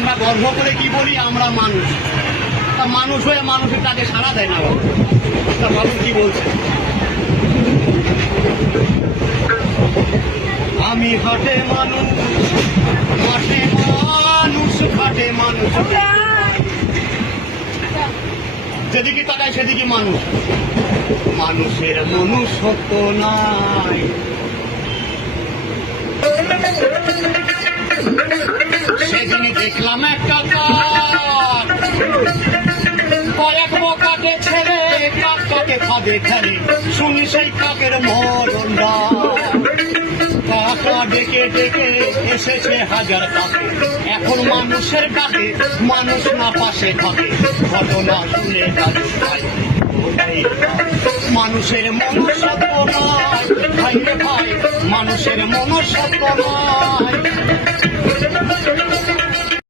আমরা গর্ব করে কি বলি, আমরা মানুষ। তা মানুষ হয়ে মানুষের কাছে সাড়া দেয় না বাবা। তা বাবু কি বলছে, আমি হাটে মানুষ, মাঠে মানুষ, ঘাটে মানুষ, যেদিকে তাকায় সেদিকে মানুষ। মানুষের মনুষ্যত্ব নাই। সেদিন দেখলাম একটা কাক, কয়েক বকাকে ছেড়ে কাকটাকে খাবে খেলে, শুনি সেই কাকের মরণ। কাকা ডেকে ডেকে এসেছে হাজার কাকে, এখন মানুষের কাছে মানুষ না পাশে থাকে। ঘটনা শুনে কাজু ভাই, মানুষের মনুষ্যত্ব নয় ভাই রে ভাই, মানুষের মনুষ্যত্ব নয়।